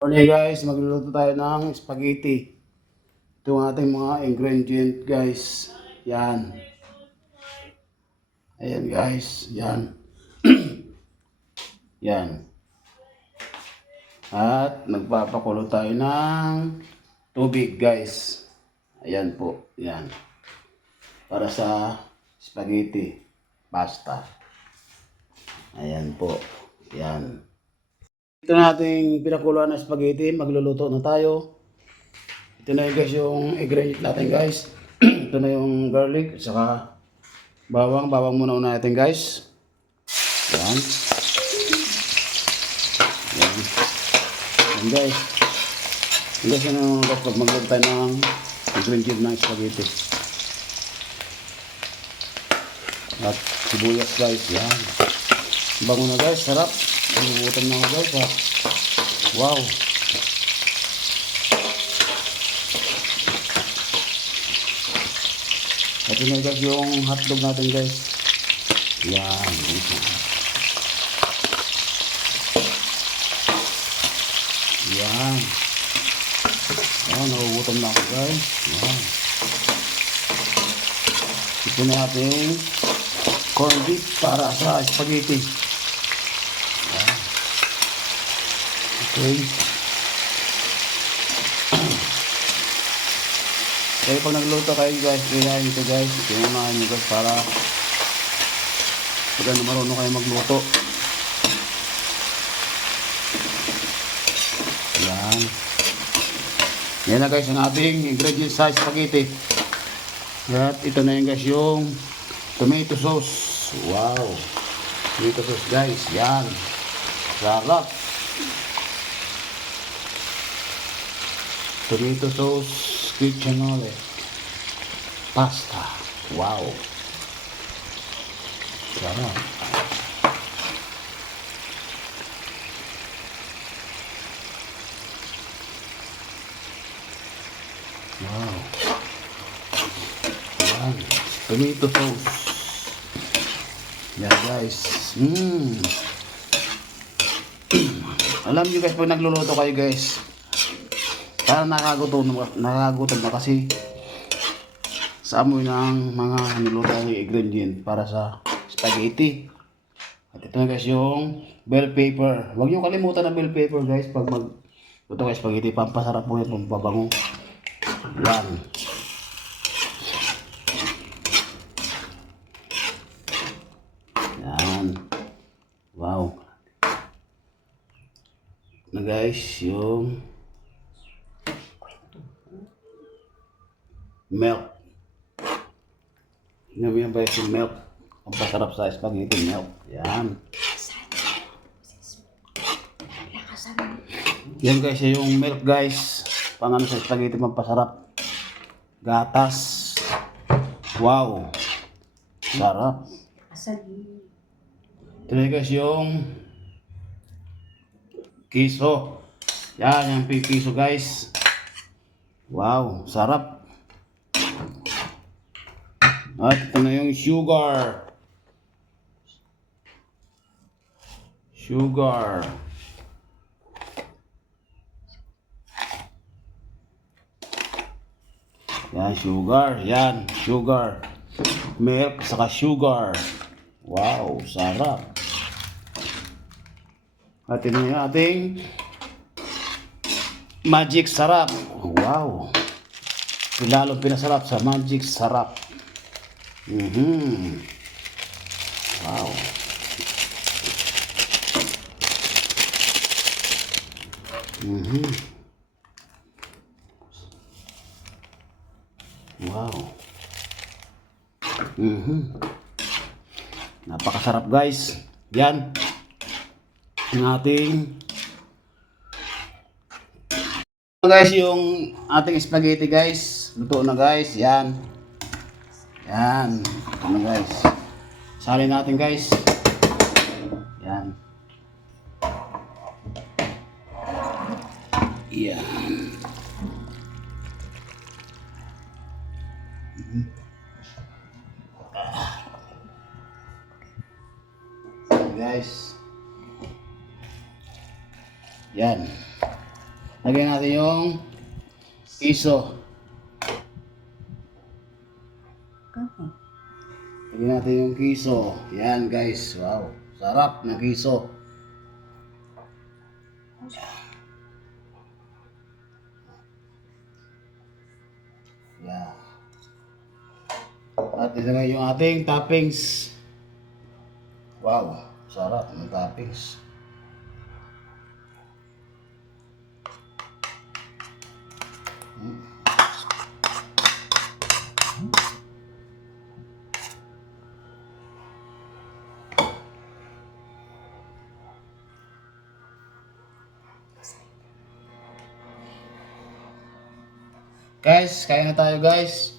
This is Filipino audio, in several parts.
Morning guys, magluluto tayo ng spaghetti. Ito ang ating mga ingredient guys. Yan. Ayan guys, yan. Yan. At nagpapakulo tayo ng tubig guys. Ayan po, yan. Para sa spaghetti, pasta. Ayan po, yan. Ito na ating pinakuluan na spaghetti, magluluto na tayo. Ito na guys yung ingredient natin guys. Ito na yung garlic, saka bawang muna natin guys. Yan. Yan. Yan guys. Yan guys, ano guys, pag magluto tayo ng ingredient ng spaghetti. At sibuyas guys, yan. Bango na guys, sarap. Nagugutom na ako guys ha. Wow. Ito na guys yung hotdog natin guys. Yan. Yan. Yan, nagugutom na ako guys. Yan. Ito na ating corned beef para sa spaghetti. Yan. Okay. Kaya pag nagluto kayo guys, kailangan nyo guys, inunahan nyo guys para pag marunong kayo magluto. Yan. Yan na guys ang ating ingredients sa spaghetti. At ito na yun guys yung tomato sauce. Wow. Tomato sauce guys. Yan. Sarap. Tomato sauce. Cannoli. Pasta. Wow. Sarap. Wow. Yan. Tomato sauce. Yan guys. Alam nyo guys, pag nagluluto kayo guys, parang nakagutom na kasi sa amoy ng mga nilutong ingredient para sa spaghetti. At ito na guys yung bell pepper. Huwag nyo kalimutan na bell pepper guys pag magluto kayo spaghetti. Pampasarap po yan, pampabango. Yan. Yan. Wow. Na guys yung milk. Yan ba yung milk? Ang pasarap sa spaghetti, milk. Yan. Yan guys, yung milk guys. Pangano sa spaghetti, pampasarap. Gatas. Wow. Sarap. Ito na guys yung kiso. Yan, yung kiso guys. Wow, sarap. At ito na yung sugar. Sugar. Yan, sugar. Yan, sugar. Milk, saka sugar. Wow, sarap. At ito na yung ating magic sarap. Wow. Lalo pinasarap sa magic sarap. Wow. Wow. Napakasarap guys. Yan. Ang ating guys yung ating spaghetti guys. Luto na guys. Yan. Yan. Ano guys. Salin natin guys. Yan. Yan. Guys. Yan. Lagyan natin yung iso. Lagyan natin yung kiso. Yan guys. Wow. Sarap ng kiso. Yan. At ito na yung ating toppings. Wow. Sarap ng toppings. Guys, kain na tayo guys.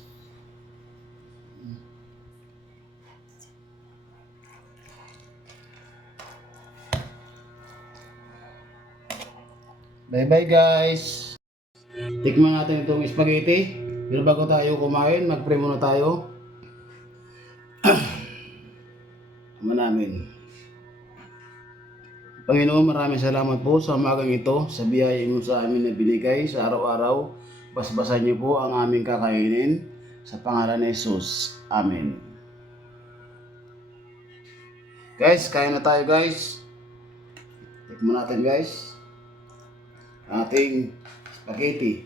Bye bye guys. Tikman natin itong spaghetti. Pero bago tayo kumain, mag-pray muna tayo. Ama namin. Panginoon, maraming salamat po sa umagang ito, sa biyaya mo sa amin na binigay sa araw-araw. Basbasan niyo po ang aming kakainin sa pangalan ni Jesus. Amen. Guys, kain na tayo guys. Tikman natin guys. Ating spaghetti.